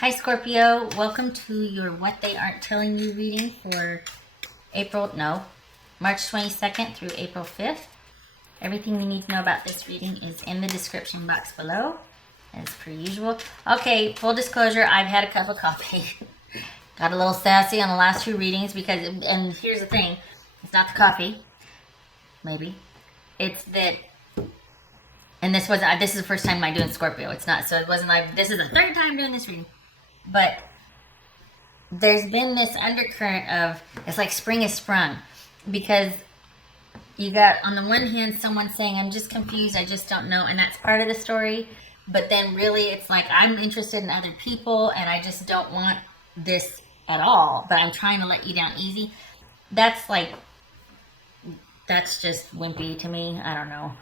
Hi Scorpio, welcome to your What They Aren't Telling You reading for March 22nd through April 5th. Everything you need to know about this reading is in the description box below, as per usual. Okay, full disclosure, I've had a cup of coffee. Got a little sassy on the last two readings because, and here's the thing, it's not the coffee, maybe. It's that, and this is the first time I'm doing Scorpio. It's not, so it wasn't like, this is the third time doing this reading. But there's been this undercurrent of, it's like spring is sprung, because you got, on the one hand, someone saying, I'm just confused, I just don't know, and that's part of the story. But then really it's like, I'm interested in other people and I just don't want this at all, but I'm trying to let you down easy. That's just wimpy to me. I don't know.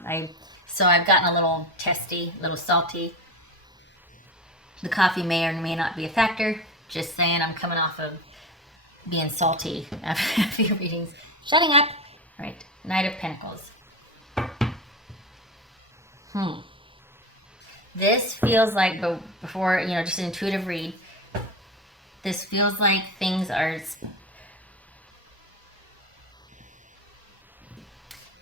So I've gotten a little testy, a little salty. The coffee may or may not be a factor. Just saying, I'm coming off of being salty after a few readings. Shutting up. All right, Knight of Pentacles. This feels like, before, just an intuitive read, this feels like things are,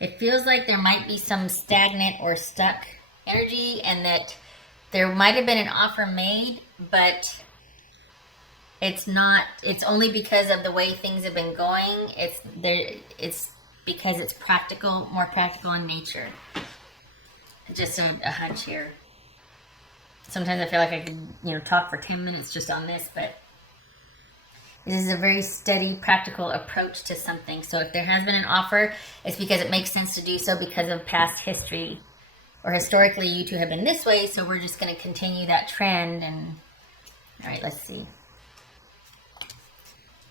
it feels like there might be some stagnant or stuck energy, and that there might have been an offer made, but it's not, it's only because of the way things have been going. It's because it's practical, more practical in nature. Just a hunch here. Sometimes I feel like I could, talk for 10 minutes just on this, but this is a very steady, practical approach to something. So if there has been an offer, it's because it makes sense to do so because of past history. Or historically, you two have been this way, so we're just going to continue that trend. And all right, let's see.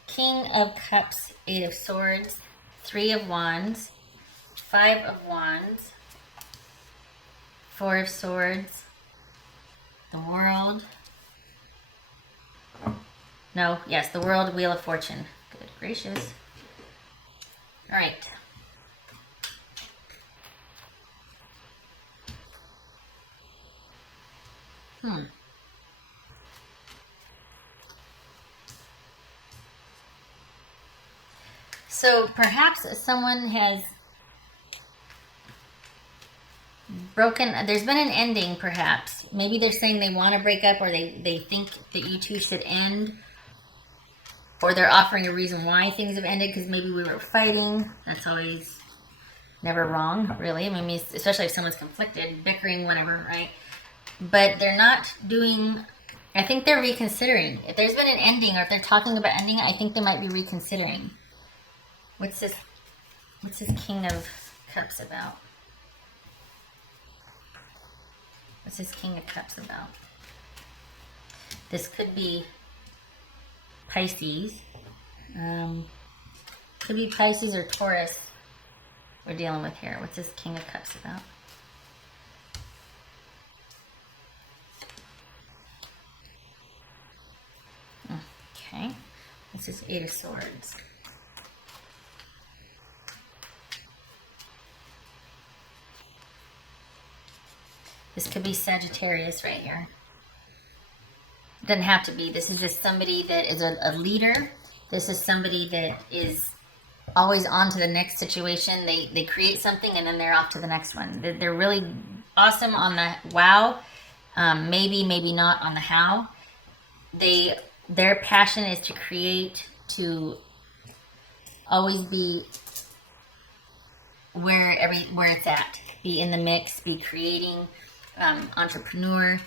King of Cups, 8 of Swords, 3 of Wands, 5 of Wands, 4 of Swords, the World. The World, Wheel of Fortune. Good gracious. All right. So perhaps someone has broken, there's been an ending perhaps. Maybe they're saying they want to break up, or they think that you two should end. Or they're offering a reason why things have ended, because maybe we were fighting. That's always never wrong, really. I mean, especially if someone's conflicted, bickering, whatever, right? But they're not doing, I think they're reconsidering. If there's been an ending, or if they're talking about ending it, I think they might be reconsidering. What's this King of Cups about? What's this King of Cups about? This could be Pisces. Could be Pisces or Taurus we're dealing with here. What's this King of Cups about? Okay. This is 8 of Swords. This could be Sagittarius right here. It doesn't have to be. This is just somebody that is a leader. This is somebody that is always on to the next situation. They create something and then they're off to the next one. They're really awesome on the wow. Maybe not on the how. Their passion is to create, to always be where it's at. Be in the mix, be creating, entrepreneur.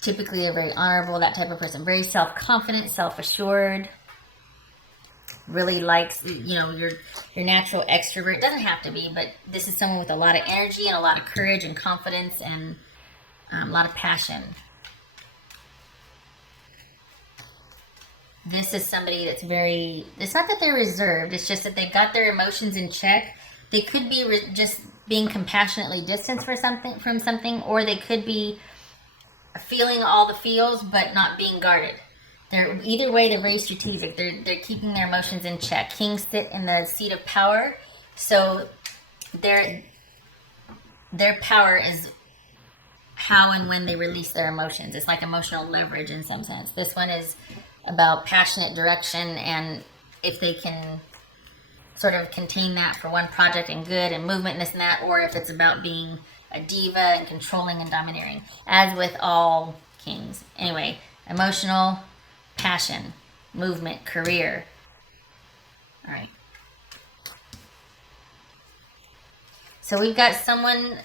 Typically a very honorable, that type of person. Very self-confident, self-assured. Really likes, your natural extrovert. It doesn't have to be, but this is someone with a lot of energy and a lot of courage and confidence and a lot of passion. This is somebody that's very, it's not that they're reserved, it's just that they've got their emotions in check. They could be just being compassionately distanced from something, or they could be feeling all the feels but not being guarded. Either way, they're very strategic. They're keeping their emotions in check. Kings sit in the seat of power, so their power is how and when they release their emotions. It's like emotional leverage in some sense. This one is about passionate direction, and if they can sort of contain that for one project and good and movement and this and that, or if it's about being a diva and controlling and domineering, as with all kings. Anyway, emotional, passion, movement, career. All right. So we've got someone,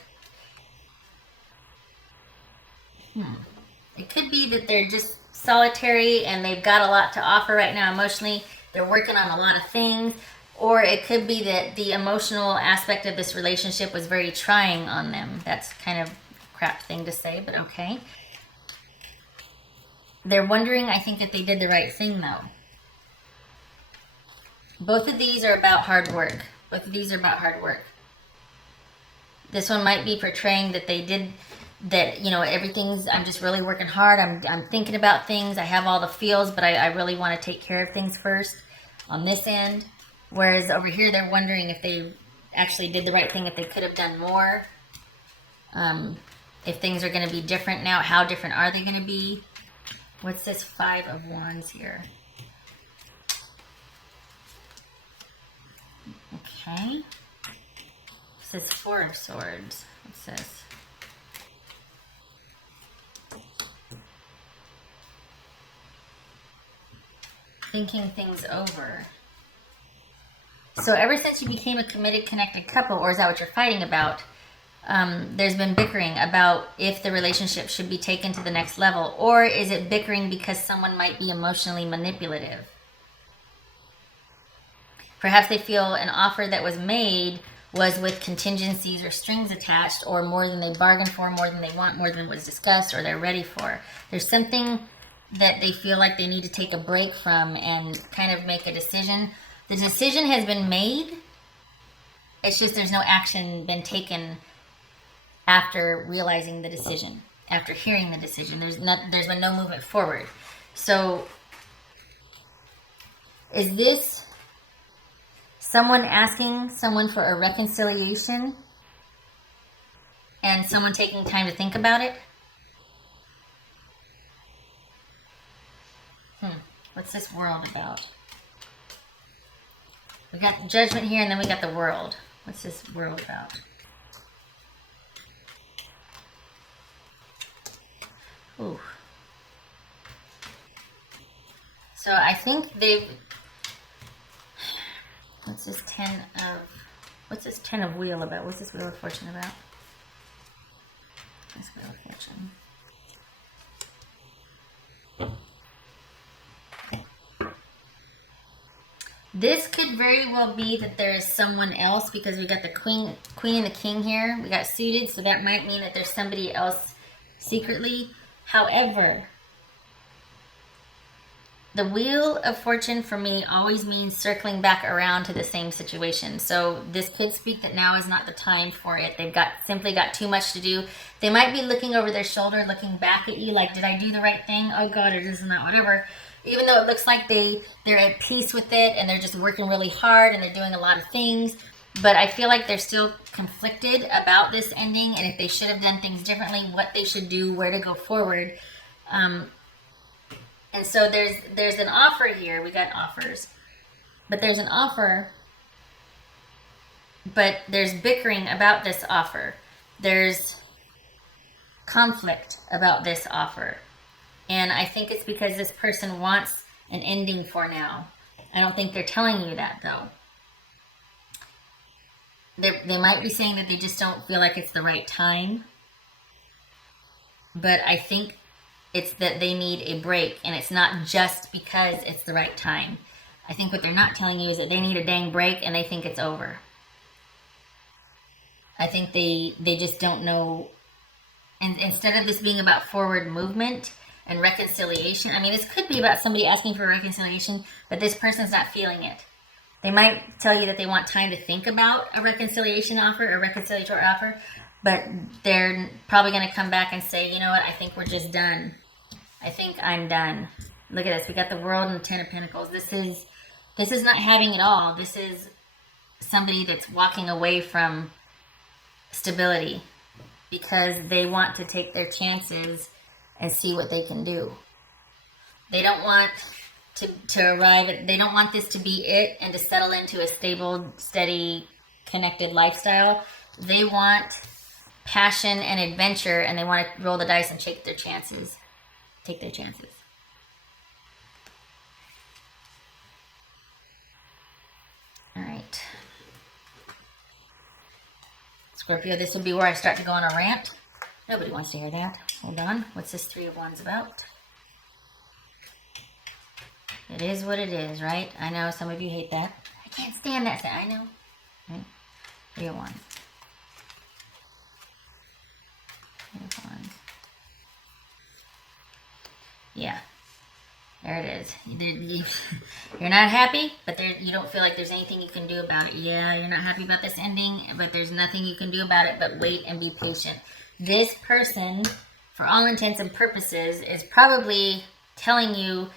it could be that they're just solitary and they've got a lot to offer right now emotionally. They're working on a lot of things. Or it could be that the emotional aspect of this relationship was very trying on them. That's kind of a crap thing to say, but okay. They're wondering, I think, if they did the right thing, though. Both of these are about hard work. Both of these are about hard work. This one might be portraying that they did, that, you know, everything's, I'm just really working hard. I'm thinking about things. I have all the feels, but I really want to take care of things first on this end. Whereas over here, they're wondering if they actually did the right thing, if they could have done more. If things are going to be different now, how different are they going to be? What's this 5 of Wands here? Okay. It says 4 of Swords. What's this? Thinking things over. So ever since you became a committed, connected couple, or is that what you're fighting about? There's been bickering about if the relationship should be taken to the next level, or is it bickering because someone might be emotionally manipulative? Perhaps they feel an offer that was made was with contingencies or strings attached, or more than they bargained for, more than they want, more than was discussed, or they're ready for. There's something that they feel like they need to take a break from and kind of make a decision. The decision has been made. It's just there's no action been taken after realizing the decision, after hearing the decision. There's been no movement forward. So is this someone asking someone for a reconciliation and someone taking time to think about it? What's this World about? We got Judgment here, and then we got the World. What's this World about? Ooh. So I think they've... What's this 10 of Wheel about? What's this Wheel of Fortune about? This Wheel of Fortune. This could very well be that there is someone else, because we got the Queen and the King here. We got suited, so that might mean that there's somebody else secretly. However, the Wheel of Fortune for me always means circling back around to the same situation. So this could speak that now is not the time for it. They've simply got too much to do. They might be looking over their shoulder, looking back at you like, did I do the right thing? Oh God, it isn't that, whatever. Even though it looks like they're at peace with it and they're just working really hard and they're doing a lot of things. But I feel like they're still conflicted about this ending, and if they should have done things differently, what they should do, where to go forward. And so there's an offer here. We got offers. But there's an offer, but there's bickering about this offer. There's conflict about this offer. And I think it's because this person wants an ending for now. I don't think they're telling you that, though. They might be saying that they just don't feel like it's the right time. But I think it's that they need a break, and it's not just because it's the right time. I think what they're not telling you is that they need a dang break and they think it's over. I think they just don't know. And instead of this being about forward movement and reconciliation, I mean, this could be about somebody asking for reconciliation, but this person's not feeling it. They might tell you that they want time to think about a reconciliation offer, a reconciliatory offer, but they're probably going to come back and say, you know what, I think we're just done. I think I'm done. Look at this. We got the World and the 10 of Pentacles. This is not having it all. This is somebody that's walking away from stability because they want to take their chances and see what they can do. They don't want to arrive at, they don't want this to be it and to settle into a stable, steady, connected lifestyle. They want passion and adventure, and they want to roll the dice and take their chances. Take their chances. All right. Scorpio, this will be where I start to go on a rant. Nobody wants to hear that. Hold on. What's this Three of Wands about? It is what it is, right? I know some of you hate that. I can't stand that. I know. Right? Three of Wands. Three of Wands. Yeah. There it is. You're not happy, but you don't feel like there's anything you can do about it. Yeah, you're not happy about this ending, but there's nothing you can do about it but wait and be patient. This person, for all intents and purposes, is probably telling you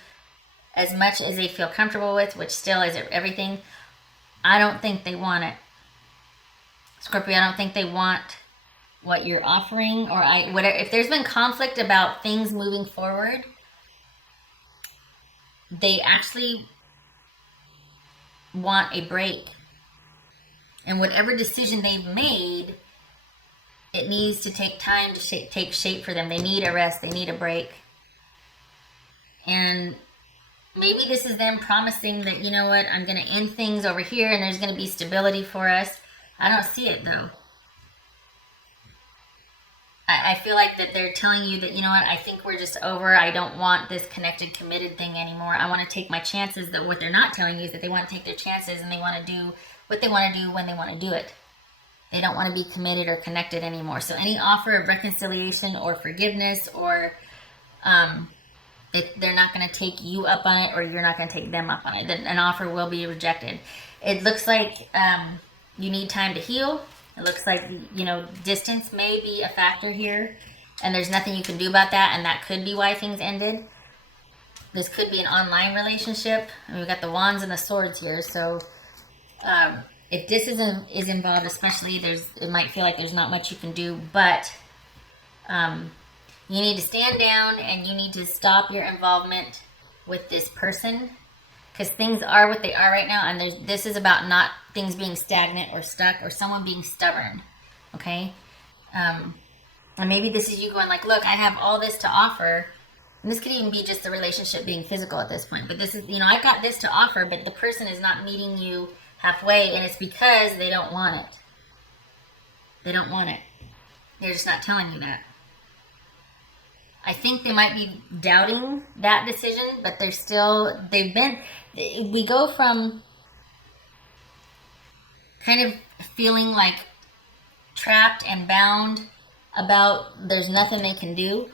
as much as they feel comfortable with, which still is everything. I don't think they want it. Scorpio, I don't think they want what you're offering, or whatever. If there's been conflict about things moving forward, they actually want a break. And whatever decision they've made, it needs to take time to take shape for them. They need a rest. They need a break. And maybe this is them promising that, you know what, I'm going to end things over here and there's going to be stability for us. I don't see it, though. I feel like that they're telling you that, you know what, I think we're just over. I don't want this connected, committed thing anymore. I want to take my chances. That what they're not telling you is that they want to take their chances and they want to do what they want to do when they want to do it. They don't want to be committed or connected anymore. So any offer of reconciliation or forgiveness, or they're not going to take you up on it, or you're not going to take them up on it. An offer will be rejected. It looks like you need time to heal. It looks like, you know, distance may be a factor here, and there's nothing you can do about that, and that could be why things ended. This could be an online relationship. And we've got the Wands and the Swords here, so if this is involved, especially, it might feel like there's not much you can do, but you need to stand down and you need to stop your involvement with this person, because things are what they are right now, and this is about not things being stagnant or stuck or someone being stubborn, okay? And maybe this is you going like, look, I have all this to offer, and this could even be just the relationship being physical at this point, but this is, you know, I've got this to offer, but the person is not meeting you halfway, and it's because they don't want it. They don't want it. They're just not telling you that. I think they might be doubting that decision, but we go from kind of feeling like trapped and bound about there's nothing they can do,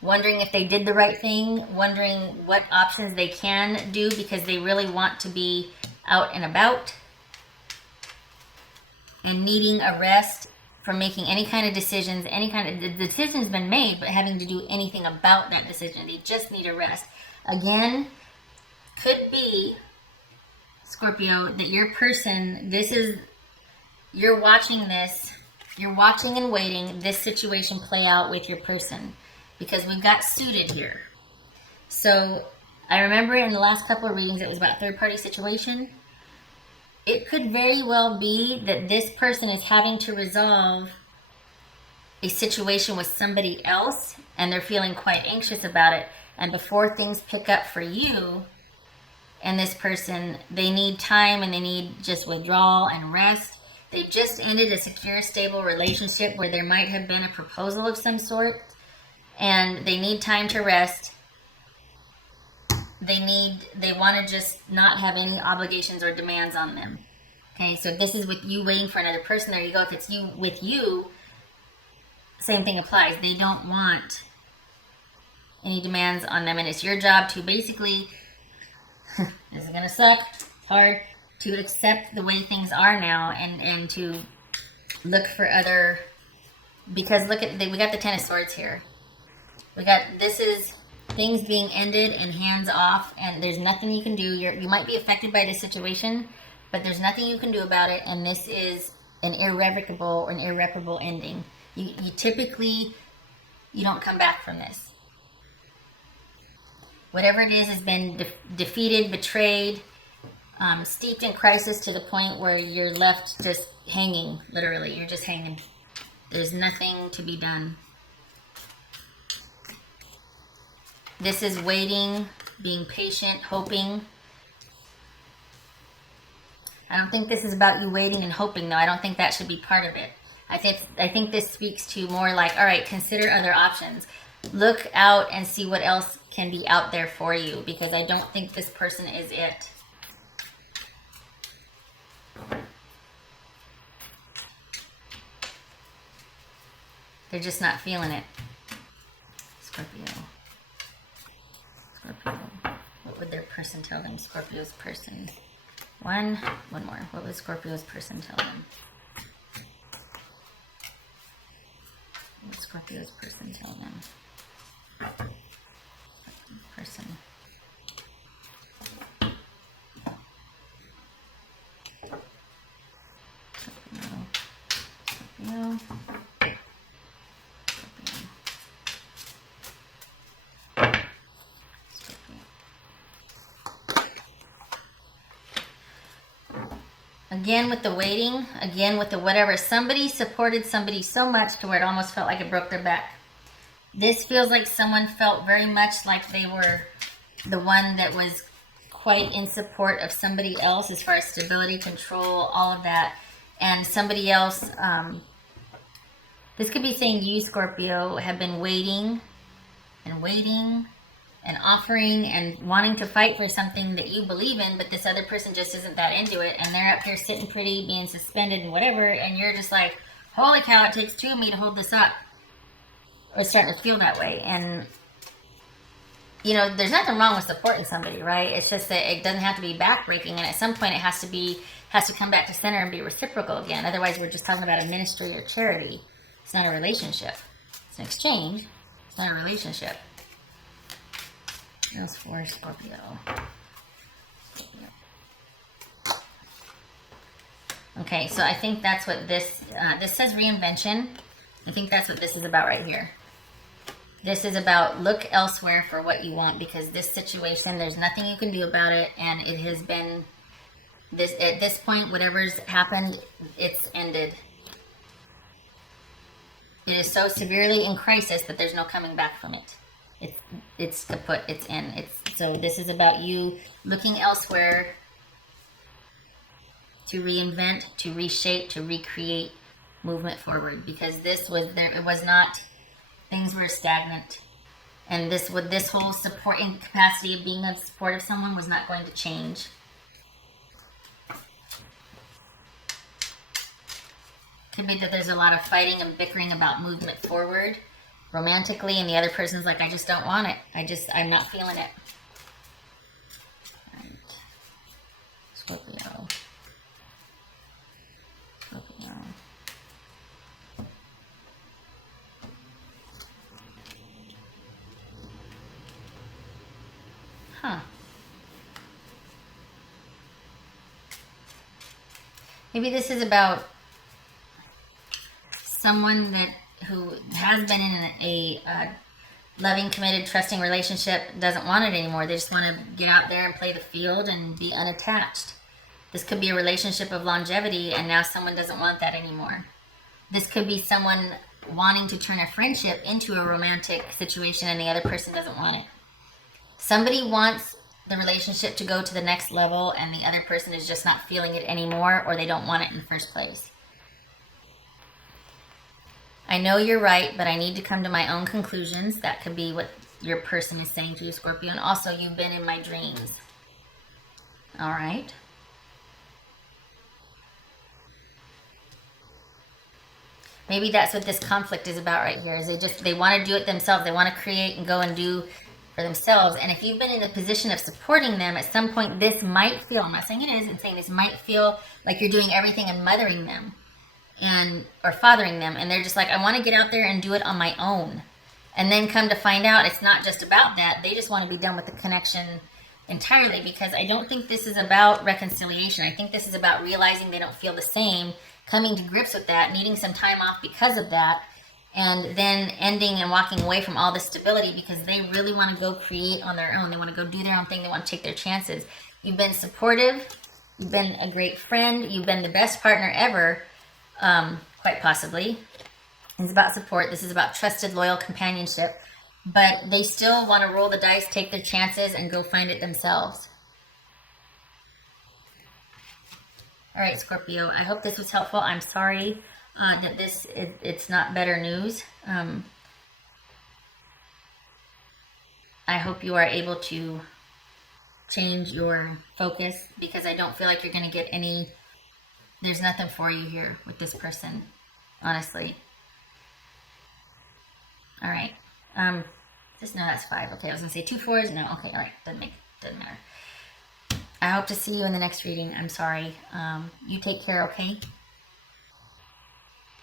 wondering if they did the right thing, wondering what options they can do because they really want to be out and about, and needing a rest from making any kind of decisions. The decision's been made, but having to do anything about that decision. They just need a rest. Again, could be, Scorpio, that your person, you're watching and waiting this situation play out with your person, because we've got suited here. So I remember in the last couple of readings, it was about third-party situation. It could very well be that this person is having to resolve a situation with somebody else, and they're feeling quite anxious about it. And before things pick up for you and this person, they need time and they need just withdrawal and rest. They've just ended a secure, stable relationship where there might have been a proposal of some sort, and they need time to rest. They want to just not have any obligations or demands on them. Okay, so this is with you waiting for another person. There you go. If it's you with you, same thing applies. They don't want any demands on them, and it's your job to basically, this is going to suck, it's hard, to accept the way things are now, and to look for other, because we got the Ten of Swords here. This is things being ended and hands off, and there's nothing you can do. You might be affected by this situation, but there's nothing you can do about it, and this is an irrevocable or an irreparable ending. You typically, you don't come back from this. Whatever it is has been defeated, betrayed, steeped in crisis to the point where you're left just hanging, literally. You're just hanging. There's nothing to be done. This is waiting, being patient, hoping. I don't think this is about you waiting and hoping, though. I don't think that should be part of it. I think this speaks to more like, all right, consider other options. Look out and see what else can be out there for you, because I don't think this person is it. They're just not feeling it. Scorpio. Scorpio. What would their person tell them? Scorpio's person. One more. What would Scorpio's person tell them? What would Scorpio's person tell them? Person. Scorpio. Again with the waiting, again with the whatever. Somebody supported somebody so much to where it almost felt like it broke their back. This feels like someone felt very much like they were the one that was quite in support of somebody else as far as stability, control, all of that. And somebody else, this could be saying you, Scorpio, have been waiting and offering and wanting to fight for something that you believe in, but this other person just isn't that into it, and they're up here sitting pretty, being suspended and whatever, and you're just like, holy cow, it takes two of me to hold this up. Or starting to feel that way. And, you know, there's nothing wrong with supporting somebody, right? It's just that it doesn't have to be backbreaking, and at some point it has to come back to center and be reciprocal again. Otherwise, we're just talking about a ministry or charity. It's not a relationship. It's an exchange. It's not a relationship. What else for Scorpio? Okay, so I think that's what this says reinvention. I think that's what this is about right here. This is about look elsewhere for what you want, because this situation, there's nothing you can do about it, and it has been this at this point, whatever's happened, it's ended. It is so severely in crisis that there's no coming back from it. It's kaput. It's in. So this is about you looking elsewhere to reinvent, to reshape, to recreate, movement forward, because this was there. It was not. Things were stagnant, and this whole supporting capacity of being of support of someone was not going to change. Could be that there's a lot of fighting and bickering about movement forward romantically, and the other person's like, I just don't want it. I'm not feeling it. Right. Scorpio. Scorpio. Huh. Maybe this is about someone who has been in a loving, committed, trusting relationship, doesn't want it anymore. They just want to get out there and play the field and be unattached. This could be a relationship of longevity, and now someone doesn't want that anymore. This could be someone wanting to turn a friendship into a romantic situation, and the other person doesn't want it. Somebody wants the relationship to go to the next level, and the other person is just not feeling it anymore, or they don't want it in the first place. I know you're right, but I need to come to my own conclusions. That could be what your person is saying to you, Scorpio. And also, you've been in my dreams. All right. Maybe that's what this conflict is about right here. Is they want to do it themselves. They want to create and go and do for themselves. And if you've been in the position of supporting them, at some point this might feel, I'm not saying it is, I'm saying this might feel like you're doing everything and mothering them. Or fathering them, and they're just like, I want to get out there and do it on my own. And then come to find out it's not just about that. They just want to be done with the connection entirely, because I don't think this is about reconciliation. I think this is about realizing they don't feel the same coming to grips with that, needing some time off because of that, and then ending and walking away from all the stability because they really want to go create on their own. They want to go do their own thing. They want to take their chances. You've been supportive. You've been a great friend. You've been the best partner ever, quite possibly. It's about support. This is about trusted, loyal companionship. But they still want to roll the dice, take their chances, and go find it themselves. All right, Scorpio, I hope this was helpful. I'm sorry that it's not better news. I hope you are able to change your focus because I don't feel like you're going to get any, there's nothing for you here with this person, honestly. All right. Just no, that's 5. Okay, I was going to say 2 4s. No, okay, all right. Doesn't matter. I hope to see you in the next reading. I'm sorry. You take care, okay?